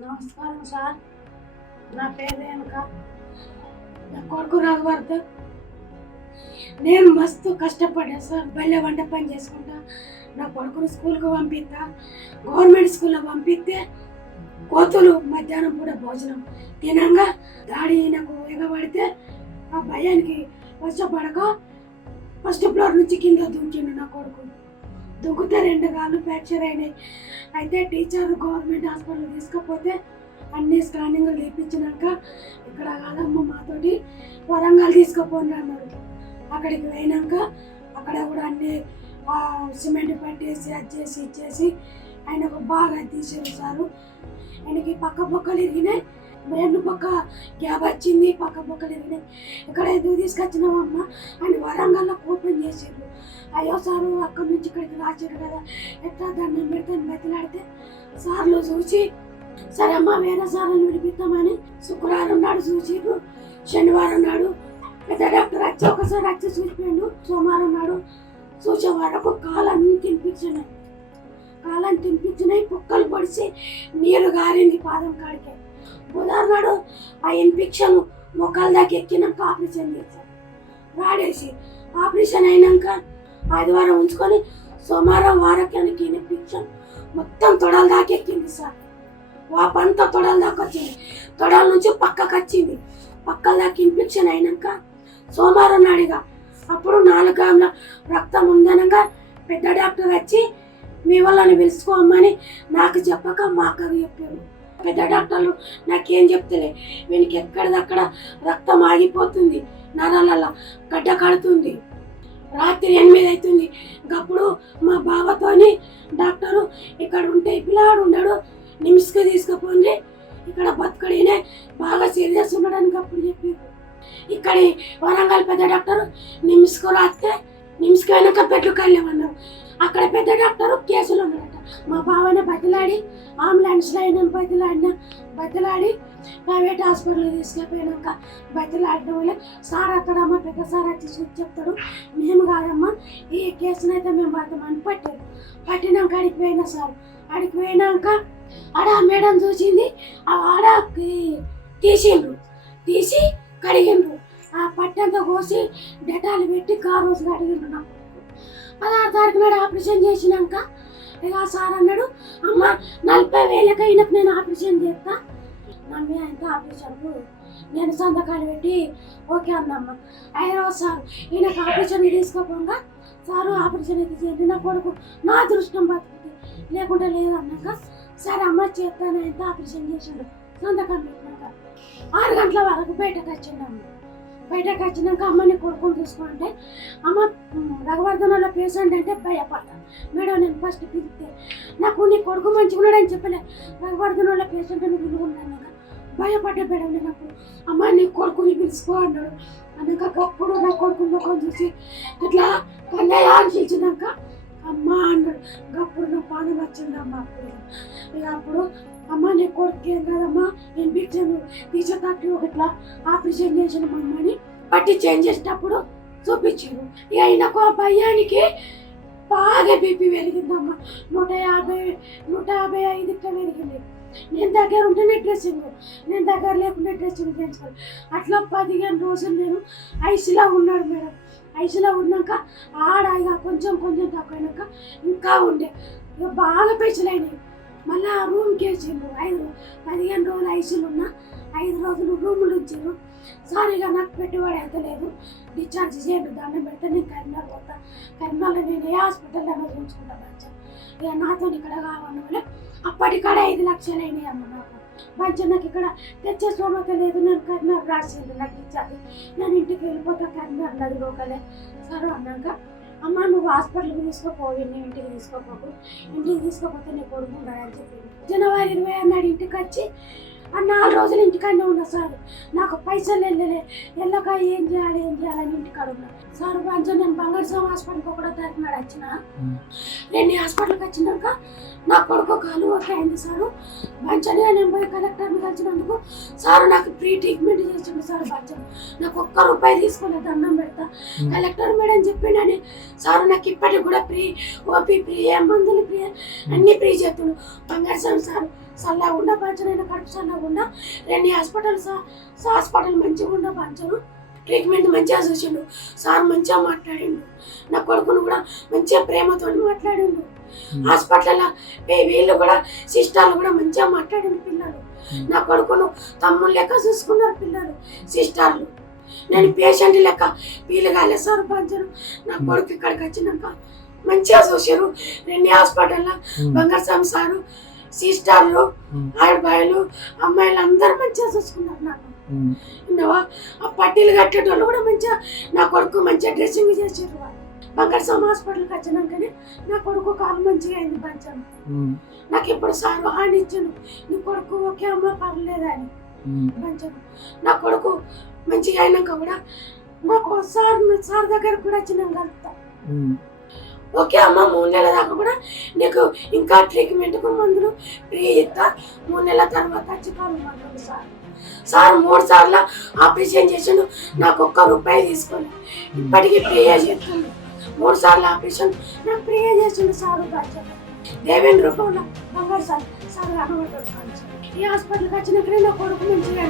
నమస్కారం సార్. నా పేరు రేణుక. నా కొడుకు రఘువర్ధన్. నేను మస్తు కష్టపడ్డా సార్. బయట వంట పని చేసుకుంటా. నా కొడుకుని స్కూల్కి పంపిస్తా. గవర్నమెంట్ స్కూల్లో పంపిస్తే కోతులు మధ్యాహ్నం కూడా భోజనం తినంగా దాడి నాకు ఎగబడితే ఆ భయానికి వర్షపడక ఫస్ట్ ఫ్లోర్ నుంచి కింద దుంకిండు నా కొడుకు. దుంకితే రెండు కాళ్ళు ఫ్రాక్చర్ అయినాయి. అయితే టీచర్ గవర్నమెంట్ హాస్పిటల్ తీసుకపోతే అన్ని స్కానింగ్లు తీపించినాక ఇక్కడ కాదమ్మ మాతోటి వరంగల్ తీసుకుపోండి అన్నారు. అక్కడికి పోయినాక అక్కడ కూడా అన్ని సిమెంట్ పట్టేసి అది చేసి ఇచ్చేసి ఆయనకు బాగా తీసేసారు ఆయనకి పక్క పక్కలు ఇరిగినాయి రెండు పక్క గ్యాప్ వచ్చింది పక్క పక్కలు ఇరిగినాయి ఇక్కడ ఎందుకు తీసుకొచ్చినావమ్మ అని వరంగల్లో ఓపెన్ చేసారు అయ్యో సారు అక్కడి నుంచి ఇక్కడికి రాచారు కదా. ఎట్లా దండం పెడితే బతిలాడితే? సార్లు చూసి సరే అమ్మ వేరే సార్లు విడిపిస్తామని శుక్రవారం నాడు చూసిరు శనివారం నాడు పెద్ద డాక్టర్ వచ్చి ఒకసారి వచ్చి చూసిపోయాడు. సోమవారం నాడు చూసే వరకు కాలన్నీ తినిపించినాయి. కాలం తినిపించినాయి కుక్కలు పొడిచి నీరు గారింది పాదం కాడికే. బుధవారం నాడు ఆ ఇన్ఫెక్షన్ మొక్కల దాకా ఎక్కినాక ఆపరేషన్ చేశారు రాడేసి ఆపరేషన్ అయినాక ఆదివారం ఉంచుకొని సోమవారం వారకానికి ఇన్ఫెక్షన్ మొత్తం తొడల దాకా ఎక్కింది సార్. వాపంతా తొడల దాకా వచ్చింది. తొడల నుంచి పక్కకు వచ్చింది. పక్కల దాకా ఇన్ఫెక్షన్ అయినాక సోమవారం నాడిగా అప్పుడు నాలుగు గ్రాముల రక్తం ఉందనగా పెద్ద డాక్టర్ వచ్చి మీ వాళ్ళని పిలుచుకోమని నాకు చెప్పక మా అక్కకు చెప్పారు. పెద్ద డాక్టర్లు నాకేం చెప్తలే. వీనికి ఎక్కడిదక్కడ రక్తం ఆగిపోతుంది. నరాలల్ల గడ్డ కడుతుంది. రాత్రి ఎనిమిది అవుతుంది. అప్పుడు మా బావతోని డాక్టరు ఇక్కడ ఉంటే పిల్లాడు ఉన్నాడు నిమ్స్కి తీసుకుపోండి. ఇక్కడ బతుకడినే బాగా సీరియస్ ఉన్నాడని అప్పుడు చెప్పారు. ఇక్కడ వరంగల్ పెద్ద డాక్టర్ నిమ్స్కు రాస్తే నిమ్స్కి వెనక బెడ్లకు వెళ్ళామన్నారు అక్కడ పెద్ద డాక్టర్ కేసులు ఉన్నాడట. మా బావనే బతిలాడి అంబులెన్స్లో అయినా బతిలాడిన బతిలాడి ప్రైవేట్ హాస్పిటల్కి తీసుకెళ్ళిపోయినాక బతిలాడడం వల్ల సార్ అత్తడమ్మ పెద్ద సార్ వచ్చి చూసి చెప్తాడు. మేము కాదమ్మా ఈ కేసునైతే మేము పడతామని పట్టారు. పట్టినాక అడిగి పోయినా సార్. అడిగి పోయినాక ఆడ మేడం చూసింది ఆడ తీసిండ్రు. తీసి కడిగిండ్రు. ఆ పట్టంతా కోసి డెటాలు పెట్టి కారు రోజు కడిగిండ్రు నాకు. పదహారు తారీఖు నాడు ఆపరేషన్ చేసినాక ఇక సార్ అన్నాడు. అమ్మ నలభై వేలకు అయినకు నేను ఆపరేషన్ చేస్తా? మమ్మీ ఆయనతో ఆపరేషన్కు నేను సంతకాలు పెట్టి ఓకే అందమ్మ అయ్యో సార్ ఈయనకు ఆపరేషన్ తీసుకోకుండా సారు ఆపరేషన్ అయితే చేయండి. నా కొడుకు నా అదృష్టం బతుకుతుంది లేకుంటే లేదన్నాక సరే అమ్మ చేస్తాను ఆయనతో ఆపరేషన్ చేసాడు. సంతకం పెట్టినాక ఆరు గంటల వరకు బయటకు వచ్చిండు అమ్మ. బయటకు వచ్చినాక అమ్మని కొడుకుని చూసుకుంటే అమ్మ రఘువర్ధనంలో పేషెంట్ అంటే భయపడతాను. మేడం నేను ఫస్ట్ పిలిస్తే నాకు నీ కొడుకు మంచిగా ఉన్నాడని చెప్పలే. రఘువర్ధనంలో పేషెంట్ అని విలువన్నాను భయపడ్డా మేడం నేను అప్పుడు. అమ్మ నీ కొడుకుని పిలుచుకో అన్నాడు. అన్నాక అప్పుడు నా కొడుకు ముఖం చూసి ఇట్లా కన్నయ్య అని అమ్మ అన్నాడు. గప్ప పానం వచ్చింది అమ్మ అప్పుడు. ఇక అప్పుడు అమ్మ నీ కొడుకు ఏం కాదమ్మా? ఇన్ఫెక్షన్ తీసేటట్టు ఇట్లా ఆపరేషన్ చేసిన మా అమ్మని. పట్టి చేంజ్ చేసేటప్పుడు చూపించారు. ఇక ఆయనకు ఆ భయానికి బాగా బీపీ పెరిగిందమ్మా. నూట యాభై నూట యాభై ఐదుకి పెరిగింది. నేను దగ్గర ఉంటేనే డ్రెస్సింగ్ నేను దగ్గర లేకుంటే డ్రెస్సింగ్ చేయించుకోవాలి అట్లా పదిహేను రోజులు నేను ఐసీలో ఉన్నాడు మేడం. ఐసీలో ఉన్నాక ఆడ ఇక కొంచెం కొంచెం తక్కువైనాక ఇంకా ఉండే. ఇక బాగా పెంచలేని అయినాయి. మళ్ళీ ఆ రూమ్కి వేసిండ్రు. ఐదు పదిహేను రోజులు ఐసీలు ఉన్నా ఐదు రోజులు రూములు ఇచ్చారు సారీగా నాకు పెట్టుబడి అయితే లేదు. డిశ్చార్జ్ చేయండి దాన్ని పెడితే నేను కరీంనగర్ పోతా. కరీంనగర్ నేను ఏ హాస్పిటల్లో చూసుకుంటా మంచిగా. ఇక నాతో ఇక్కడ కావాలి అప్పటికాడ ఐదు లక్షలు అయినాయి అమ్మ నాకు. మంచిగా నాకు ఇక్కడ తెచ్చే స్తోమత లేదు. నేను కరీంనగర్ రాసింది నాకు ఇచ్చాది నేను ఇంటికి వెళ్ళిపోతా కరీంనగర్ నది లోకలే సరే అన్నాక అమ్మ నువ్వు హాస్పిటల్కి తీసుకోపోవు నీ ఇంటికి తీసుకోపోకు. ఇంటికి తీసుకోపోతే నీ కొడుకు ఉన్నాడని చెప్పింది జనవరి ఇరవై నాడు ఇంటికి వచ్చి ఆ నాలుగు రోజులు ఇంటికాడనే ఉన్నా సార్. నాకు పైసలు వెళ్ళలే వెళ్ళక ఏం చేయాలి ఏం చేయాలని ఇంటికాడ ఉన్నా. సార్ మంచిగా నేను బంగారు స్వామి హాస్పిటల్కి ఒకటో తారీఖు నాడు వచ్చిన. రెండు హాస్పిటల్కి వచ్చినాక నా కొడుకు కాలు ఒక అయింది సారు. మంచిగా నేను పోయి కలెక్టర్ని కలిసినందుకు సార్ నాకు ఫ్రీ ట్రీట్మెంట్ చేసిండు సార్ మంచిగా నాకు ఒక్క రూపాయి తీసుకోలేదు దండం పెడతా. కలెక్టర్ మేడం చెప్పిండని సార్ నాకు ఇప్పటికి కూడా ఫ్రీ ఓపీ ఫ్రీ ఏ మందులు ఫ్రీ అన్ని ఫ్రీ చేస్తుండు. బంగారు స్వామి సార్ చల్లగా ఉండ పంచనైనా కడుపు ఉండ రెండు హాస్పిటల్ హాస్పిటల్ మంచిగా ఉండ పంచను ట్రీట్మెంట్ మంచిగా చూసిండు. సార్ మంచిగా మాట్లాడిండు. నా కొడుకును కూడా మంచిగా ప్రేమతో మాట్లాడిండు. హాస్పిటల్లో వీళ్ళు కూడా సిస్టర్లు కూడా మంచిగా మాట్లాడిన పిల్లలు. నా కొడుకును తమ్ముడు లెక్క చూసుకున్నారు పిల్లలు సిస్టర్లు. నేను పేషెంట్ లెక్క వీళ్ళు కాలే సార్ పంచరు. నా కొడుకు ఇక్కడికి వచ్చినాక మంచిగా చూసారు రెండు హాస్పిటల్లో బంగారు సారు సిస్టర్లు ఆడబాయిలు అమ్మాయిలు అందరూ మంచిగా చూసుకున్నారు నాకు. విన్నావా? ఆ పట్టీలు కట్టేటోళ్ళు కూడా మంచిగా నా కొడుకు మంచిగా డ్రెస్సింగ్ చేసారు వాళ్ళు బంగారు స్వామి హాస్పిటల్కి వచ్చినాకనే నా కొడుకు కాలు మంచిగా అయింది పంచాను నాకు ఇప్పుడు సారు హాని ఇచ్చాను. నీ కొడుకు ఓకే అమ్మ పర్లేదు అని పంచాను నా కొడుకు మంచిగా అయినాక కూడా నాకు సార్ సార్ దగ్గర కూడా వచ్చినాం కలుపుతా ఓకే అమ్మ మూడు నెలల దాకా కూడా నీకు ఇంకా ట్రీట్మెంట్కు మందులు ఫ్రీ ఇస్తా. మూడు నెలల తర్వాత వచ్చి సార్. సార్ మూడు సార్లు ఆపరేషన్ చేసిండు. నాకు ఒక్క రూపాయి తీసుకొని ఇప్పటికీ ఫ్రీగా చేస్తుండు మూడు సార్లు ఆపరేషన్ నాకు ఫ్రీగా చేసిండు సార్ బాధ్యత దేవేంద్ర రూపంలో బంగారు సార్ సార్ కనబడ్డాడు ఈ హాస్పిటల్కి వచ్చినక్కడే నా కొడుకు మంచిగా